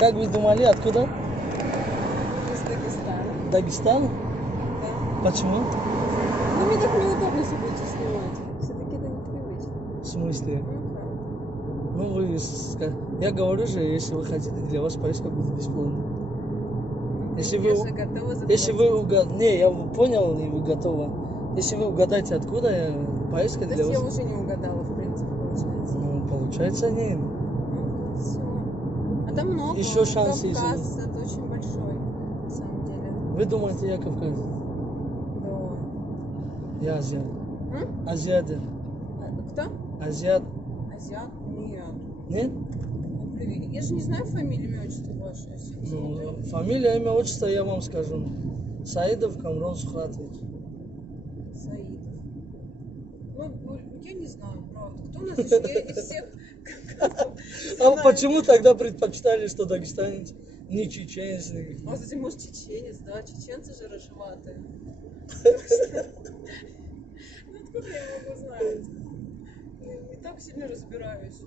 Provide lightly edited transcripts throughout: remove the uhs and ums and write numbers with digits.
Как вы думали, откуда? Из Дагестана. Дагестан? Да. Почему? Ну, мне так неудобно сегодня снимать. Все-таки это непривычно. В смысле? Ну, Ну, я говорю же, если вы хотите, для вас поездка будет бесплатна. Если я вы, же готова заплатить. если вы не, я понял, и вы готовы. Если вы угадаете, откуда поездка То для есть я вас. уже не угадала, в принципе, получается. Ну, получается, нет. Ну, вот, все. А там много. Еще шанс есть. Кавказ, это очень большой, на самом деле. Вы думаете, я кавказец? Да. Я азиат. М? Азиат. Кто? Азиат. Азиат? Нет. Нет? Ну, привет. Я же не знаю фамилию, имя, отчество ваше. Я всё не знаю. Ну, фамилия, имя, отчество я вам скажу. Саидов Камрон Сухратович. Саидов. Ну, я не знаю, правда. Кто у нас еще? Я из всех А почему тогда предпочитали, что дагестанец, не чеченец? А кстати, может, чеченец, да? Чеченцы же рыжеватые. Ну, откуда я могу знать? Не так сильно разбираюсь.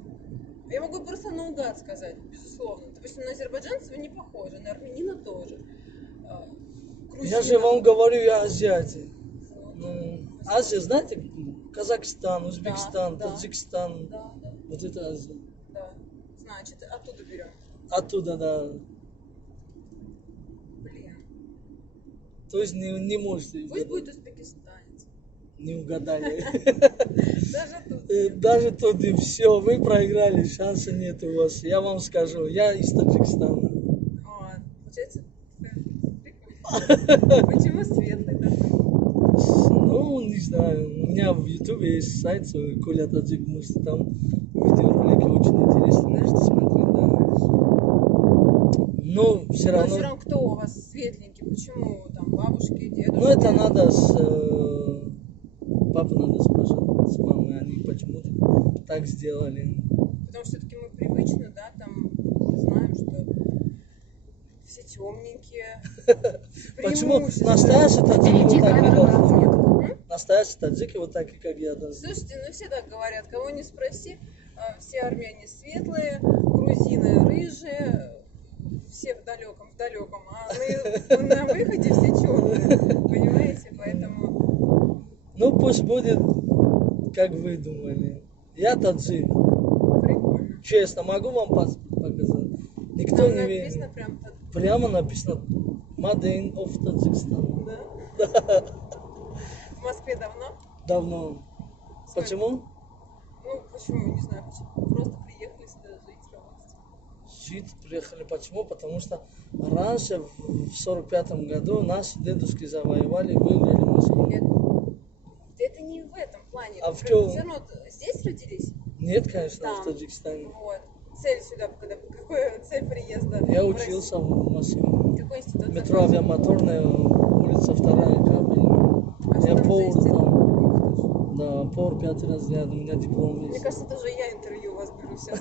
Я могу просто наугад сказать, безусловно. Допустим, на азербайджанцев не похоже, на армянина тоже. Я же вам говорю, я азиате. Ну, Азия, знаете, Казахстан, Узбекистан, Да, Таджикистан. Да, да, Вот это Азия. да. Значит, оттуда берем. Оттуда, да. Блин. То есть не можете Пусть угадать. будет узбекистанец. Не угадали. Даже тут. Даже тут и все, вы проиграли, шанса нет у вас. Я вам скажу, я из Таджикистана. А, получается, прикольно. Почему светлый такой? Ну, не знаю, у меня в Ютубе есть сайт Коля Таджик, можете там видеоролики очень интересные, можете смотреть, да. Но все Но равно, все равно кто у вас светленький? Почему там бабушки, дедушки? ну это надо папа надо спрашивать, с мамой, они почему-то так сделали. Потому что все-таки мы привычны, да, там знаем, что все темненькие. Почему Преимущественно. настоящие таджики вот так и должны? М? Настоящие таджики вот так и как я должен. Слушайте, ну все так говорят, кого не спроси, все армяне светлые, грузины рыжие, все в далеком, а мы на выходе все черные, понимаете, поэтому Ну пусть будет, как вы думали. Я таджик. прикольно. Честно, могу вам паспорт показать? Никто Там не написано верит. прям так, Прямо написано Made of Таджикистан. да? В Москве давно? Давно. Сколько? Почему? Ну, почему, не знаю, почему. Просто приехали сюда жить, работать. Жить приехали. Почему? Потому что раньше, в 45-м году, наши дедушки завоевали, выиграли Москву. Это не в этом плане. А в Все чем? равно здесь родились? Нет, конечно, Там. в Таджикистане. Вот. Цель сюда, какая цель приезда? Я в учился в Москве. Россию? Какой институт? Метро Авиамоторная, улица 2-я, капель. А Я что там за повар институт? там. Да, повар 5 раз ряд, у меня диплом Мне есть. кажется, даже я интервью у вас беру сейчас.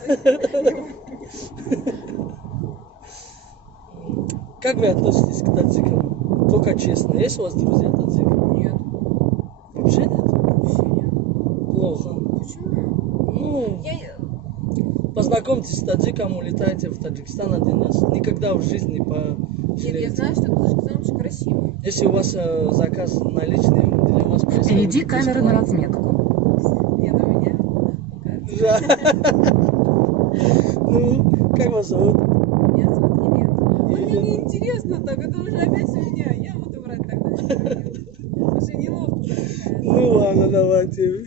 Как вы относитесь к таджикам? Только честно, есть у вас друзья таджики? Нет, Вообще нет? вообще нет. Плохо. Почему? Ну, Я... познакомьтесь с таджиком, улетайте в Таджикистан один раз. Никогда в жизни Нет, я пожалеете. знаю, что Таджикистан очень красивый. Если у вас заказ наличный, для вас поездка Впереди будет камера на бесплатна. Нет, разметку. у меня. Да. Ну, как вас зовут? Меня зовут Елена. Мне неинтересно так, это уже опять у меня. Я буду врать тогда. Уже неловко. Ну ладно, давайте.